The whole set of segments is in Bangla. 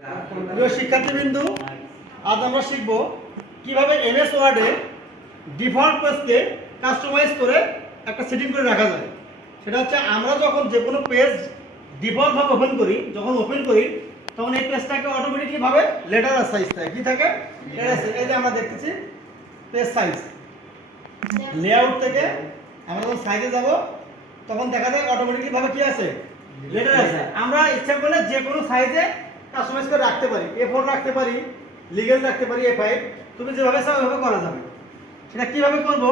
প্রিয় শিক্ষার্থীবৃন্দু, আজ আমরা শিখব কিভাবে এমএস ওয়ার্ডে ডিফল্ট পেজকে কাস্টমাইজ করে একটা সেটিং করে রাখা যায়। সেটা হচ্ছে আমরা যখন যে কোনো পেজ ডিফল্টভাবে ওপেন করি, তখন এই পেজটাকে অটোমেটিকলি ভাবে লেটার সাইজ থাকে। কি থাকে? এই যে আমরা দেখতেছি পেজ সাইজ, লেআউট থেকে আমরা যখন সাইজে যাব তখন দেখা যায় অটোমেটিকলি ভাবে কি আছে, লেটার আছে। আমরা ইচ্ছা করলে যে কোনো সাইজে কাস্টমাইজ করে রাখতে পারি, A4 রাখতে পারি, লিগেল রাখতে পারি, A5, তুমি যেভাবে চাও ওইভাবে করা যাবে। সেটা কিভাবে করব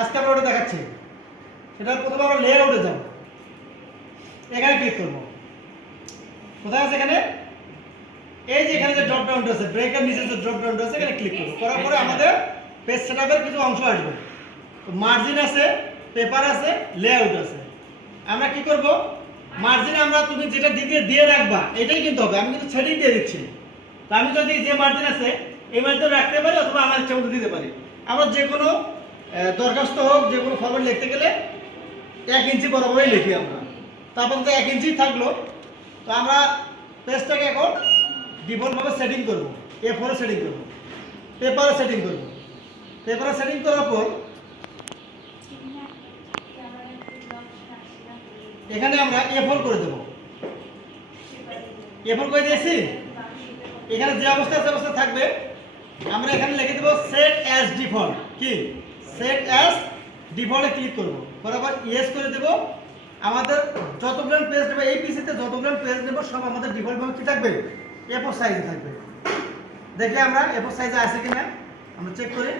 আজকে আমরা ওটা দেখাচ্ছি। সেটা প্রথমে আমরা লেআউটে যাব, এখানে ক্লিক করব। কোথায় আছে এখানে? এই যে এখানে যে ড্রপ ডাউনটা আছে, ব্রেকের নিচে যে ড্রপ ডাউনটা আছে, এখানে ক্লিক করব। করার পরে আমাদের পেজ সেটআপের কিছু অংশ আসবে। তো মার্জিন আছে, পেপার আছে, লেআউট আছে। আমরা কি করব, মার্জিন আমরা তুমি যেটা দিয়ে রাখবা এটাই কিন্তু হবে। আমি কিন্তু সেটিং দিয়ে দিচ্ছি। তো আমি যদি যে মার্জিন আছে এই মার্জিন রাখতে পারি অথবা আমার ইচ্ছা মতো দিতে পারি। আমরা যে কোনো দরখাস্ত হোক, যে কোনো ফরম্যাট লিখতে গেলে 1 ইঞ্চি বরাবরই লিখি আমরা। তারপর তো 1 ইঞ্চি থাকলো। তো আমরা পেজটাকে এখন ডিফল্টভাবে সেটিং করব। A4 সেটিং করব, পেপারে সেটিং করব। পেপারে সেটিং করার পর এখানে আমরা A4 করে দেব। A4 করে দিয়েছি। এখানে যে অবস্থা আছে অবস্থা থাকবে। আমরা এখানে লিখে দেব সেট অ্যাজ ডিফল্ট। কি? সেট অ্যাজ ডিফল্টে ক্লিক করব। করার পর ইয়েস করে দেব। আমাদের যতগুলো পেজ নেব, এই পিসিতে যতগুলো পেজ নেব সব আমাদের ডিফল্টভাবে কি থাকবে, A4 সাইজে থাকবে। দেখি আমরা A4 সাইজে আছে কিনা আমরা চেক করি।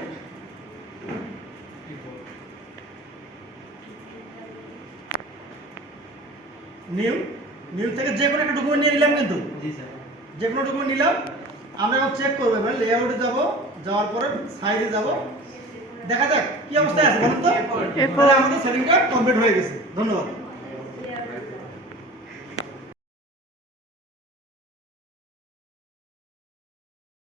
নিউ থেকে যে কোনো একটা ডকুমেন্ট নিয়ে নিলাম, কিন্তু যে কোনো ডকুমেন্ট নিলাম। আমরা এখন চেক করবো, এবার লেআউটে যাব, যাওয়ার পরে সাইজে যাব, দেখা যাক কি অবস্থায় আছে বলুন তো। আমাদের সেটিংটা কমপ্লিট হয়ে গেছে। ধন্যবাদ।